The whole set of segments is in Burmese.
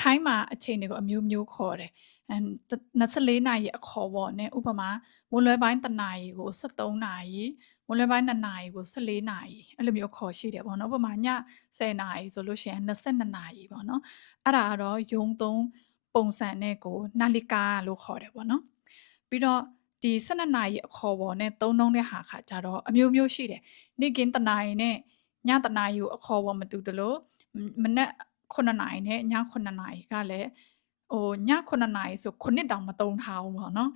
ထိုင်းမှာအချိန်တွေကိုအမျိုးမျိုးခေါ်တယ်24နာရီအခေါ်ပေါ့နဲ့ဥပမာမွန်းလွဲပိုင်း1နာရီကို73နာရီမွန်းလွဲပိုင်း2နာရီကို14နာရီအဲ့လိုမျိုးခေါ်ရှိတယ်ပေါ့နော်ဥပမာည10နာရီဆိုလို့ရှိရင်22နာရီပေါ့နော်အဲ့ဒါကတော့ယုံသုံးပုံစံနဲ့ကိုနာလီကာလို့ခေါ်တယ်ပေါ့နော်ပြီးတော့ဒီ12နာရီအခေါ်ပေါ်နဲ့သုံးနှုံးတဲ့ဟာခါကြတော့အမျိုးမျိုးရှိတယ်နေ့ကင်း1နာရီနဲ့ည1နာရီကိုအခေါ်ပေါ်မတူတလို့မနေ့9နာရီနဲ့ည9နာရီကလည်းည9နာရီဆို9တောင်မသုံးထားဘူးပေါ့နော်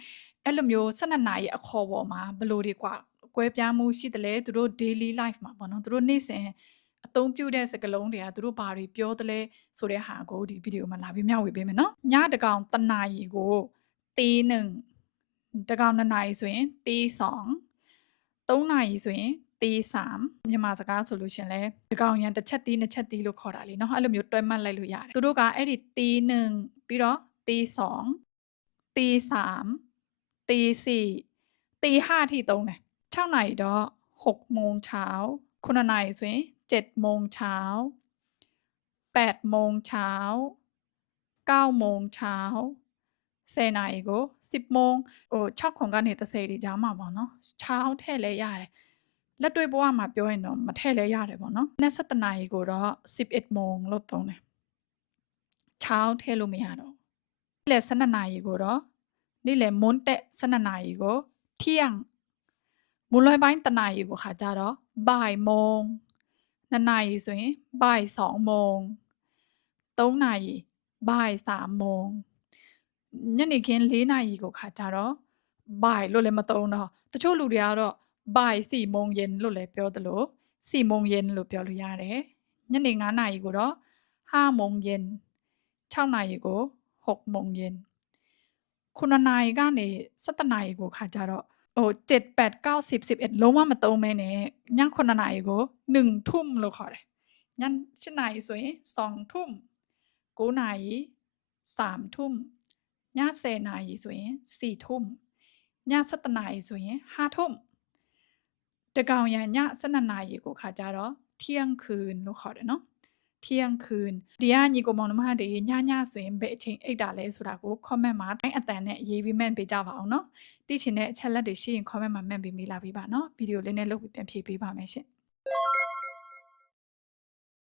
အဲ့လိုမျိုး12နာရီအခေါ်ပေါ်မှာဘလို့ဒီကွဲပြားမှုရှိတယ်လေသူတို့ daily life မှာပေါ့နော်သူတို့နေ့စဉ်အသုံးပြုတဲ့စကားလုံးတွေကသူတို့ဘာတွေပြောတယ်လဲဆိုတဲ့ဟာကိုဒီဗီဒီယိုမှာလာပြီးမျှဝေပေးမယ်နော်ညတကောင်1နာရီကိုตี1တကောင်2နာရီဆိုရင်ตี2 3နာရီဆိုရင်ตี3မြန်မာစကားဆိုလို့ရှင်လဲတကောင်ရန်တစ်ချက်တီးနှစ်ချက်တီးလို့ခေါ်တာလေနော်အဲ့လိုမျိုးတွဲမှတ်လိုက်လို့ရတယ်သူတို့ကအဲ့ဒီตี1ပြီးတော့ตี2ตี3ตี4ตี5အထိသုံးတယ်6နာရီတော့6โมงเช้า9နာရီဆိုရင်7โมงเช้า8โมงเช้า9โมงเช้า10နာရီကို10โมง6ခွန်ကနေ30ဒီကြားမှာပေါ့နော်6ထည့်လဲရတယ်လက်တွေ့ဘဝမှာပြောရင်တော့မထည့်လဲရတယ်ပေါ့နော်27နာရီကိုတော့11โมงလို့သုံးတယ်6ထည့်လို့မရတော့နေ့လယ်12နာရီကိုတော့နေ့လယ်မွန်းတက်12နာရီကိုเที่ยงမွန်းလွဲပိုင်း1နာရီကိုခါကြတော့บ่ายโมง2နာရီဆိုရင်บ่าย2โมง3နာရီบ่าย3โมงညနေခင်း4နာရီကိုခါကြတော့บ่ายလို့လည်းမသုံးတော့တချို့လူတွေကတော့บ่าย4โมงเย็นလို့လည်းပြောသလို4โมงเย็นလို့ပြောလို့ရတယ်ညနေ9နာရီကိုတော့5โมงเย็น6နာရီကို6โมงเย็น9နာရီကနေ17နာရီကိုခါကြတော့7 8 9 10 11လုံးဝမသုံးမဲနဲ့ည9နာရီကို1ทุ่มလို့ခေါ်တယ်ည7နာရီဆိုရင်2ทุ่ม9နာရီ3ทุ่มည10နာရီဆိုရင်4ทุ่มည17နာရီဆိုရင်5ทุ่มတကောင်ရည12နာရီကိုခါကြတော့เที่ยงคืนလို့ခေါ်တယ်နော်เที่ยงคืนဒီကညီကိုမောင်နှမတွေညဆိုရင်ဘယ်အချိန်အိတ်တာလဲဆိုတာကို comment မှာတိုင်းအတန်နဲ့ရေးပြီးမှတ်ပေးကြပါအောင်နော်သိချင်တဲ့အချက်လက်တွေရှိရင် comment မှာမှတ်ပေးမိလာပေးပါနော်ဗီဒီယိုလေးနဲ့လုပ်ပြီးပြန်ဖြေပေးပါမယ်ရှင်